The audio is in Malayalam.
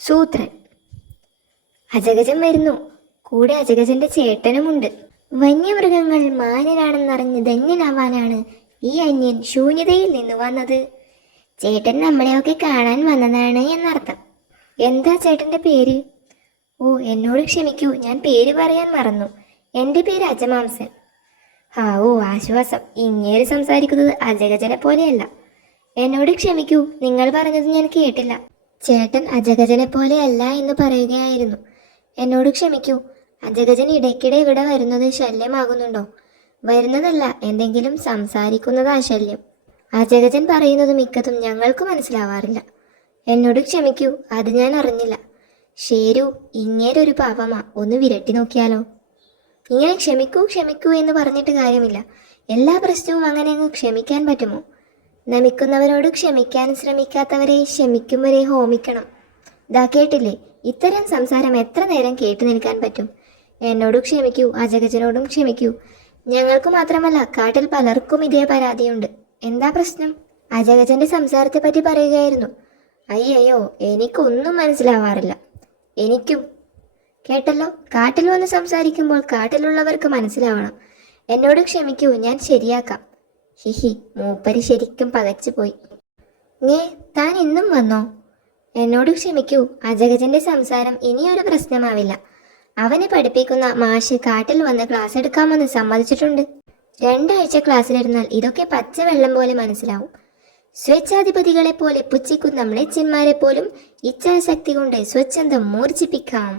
സൂത്രൻ. അജഗജൻ വരുന്നു. കൂടെ അജഗജന്റെ ചേട്ടനുമുണ്ട്. വന്യമൃഗങ്ങൾ മാന്യരാണെന്നറിഞ്ഞ് ധന്യനാവാനാണ് ഈ അന്യൻ ശൂന്യതയിൽ നിന്ന് വന്നത്. ചേട്ടൻ നമ്മളെയൊക്കെ കാണാൻ വന്നതാണ് എന്നർത്ഥം. എന്താ ചേട്ടന്റെ പേര്? ഓ, എന്നോട് ക്ഷമിക്കൂ, ഞാൻ പേര് പറയാൻ മറന്നു. എൻ്റെ പേര് അജമാംസൻ. ഓ, ആശ്വാസം. ഇങ്ങേര് സംസാരിക്കുന്നത് അജഗജനെ പോലെയല്ല. എന്നോട് ക്ഷമിക്കൂ, നിങ്ങൾ പറഞ്ഞത് ഞാൻ കേട്ടില്ല. ചേട്ടൻ അജഗജനെ പോലെയല്ല എന്ന് പറയുകയായിരുന്നു. എന്നോട് ക്ഷമിക്കൂ. അജഗജൻ ഇടയ്ക്കിടെ ഇവിടെ വരുന്നത് ശല്യമാകുന്നുണ്ടോ? വരുന്നതല്ല, എന്തെങ്കിലും സംസാരിക്കുന്നതാ ശല്യം. അജഗജൻ പറയുന്നത് മിക്കതും ഞങ്ങൾക്ക് മനസ്സിലാവാറില്ല. എന്നോട് ക്ഷമിക്കൂ, അത് ഞാൻ അറിഞ്ഞില്ല. ഷേരു, ഇങ്ങേരൊരു പാപമാ. ഒന്ന് വിരട്ടി നോക്കിയാലോ? ഇങ്ങനെ ക്ഷമിക്കൂ ക്ഷമിക്കൂ എന്ന് പറഞ്ഞിട്ട് കാര്യമില്ല. എല്ലാ പ്രശ്നവും അങ്ങനെ അങ്ങ് ക്ഷമിക്കാൻ പറ്റുമോ? നമിക്കുന്നവരോട് ക്ഷമിക്കാൻ ശ്രമിക്കാത്തവരെ ശമിക്കും വരെ ഹോമിക്കണം. ദാ കേട്ടില്ലേ, ഇത്തരം സംസാരം എത്ര നേരം കേട്ടു നിൽക്കാൻ പറ്റും? എന്നോട് ക്ഷമിക്കൂ, അജഗജനോടും ക്ഷമിക്കൂ. ഞങ്ങൾക്ക് മാത്രമല്ല, കാട്ടിൽ പലർക്കും ഇതേ പരാതിയുണ്ട്. എന്താ പ്രശ്നം? അജഗജന്റെ സംസാരത്തെ പറ്റി പറയുകയായിരുന്നു. അയ്യോ, എനിക്കൊന്നും മനസ്സിലാവാറില്ല. എനിക്കും. കേട്ടല്ലോ, കാട്ടിൽ വന്ന് സംസാരിക്കുമ്പോൾ കാട്ടിലുള്ളവർക്ക് മനസ്സിലാവണം. എന്നോട് ക്ഷമിക്കൂ, ഞാൻ ശരിയാക്കാം. ഹിഹി, മൂപ്പര് ശരിക്കും പകച്ചു പോയി. താൻ ഇന്നും വന്നോ? എന്നോട് ക്ഷമിക്കൂ, അജഗജന്റെ സംസാരം ഇനിയൊരു പ്രശ്നമാവില്ല. അവനെ പഠിപ്പിക്കുന്ന മാഷ് കാട്ടിൽ വന്ന് ക്ലാസ് എടുക്കാമെന്ന് സമ്മതിച്ചിട്ടുണ്ട്. 2 ആഴ്ച ക്ലാസ്സിലിരുന്നാൽ ഇതൊക്കെ പച്ചവെള്ളം പോലെ മനസ്സിലാവും. സ്വേച്ഛാധിപതികളെ പോലെ പുച്ഛിക്കുന്ന മ്ലേച്ഛന്മാരെ പോലും ഇച്ഛാശക്തി കൊണ്ട് സ്വച്ഛന്തം മൂർച്ഛിപ്പിക്കാം.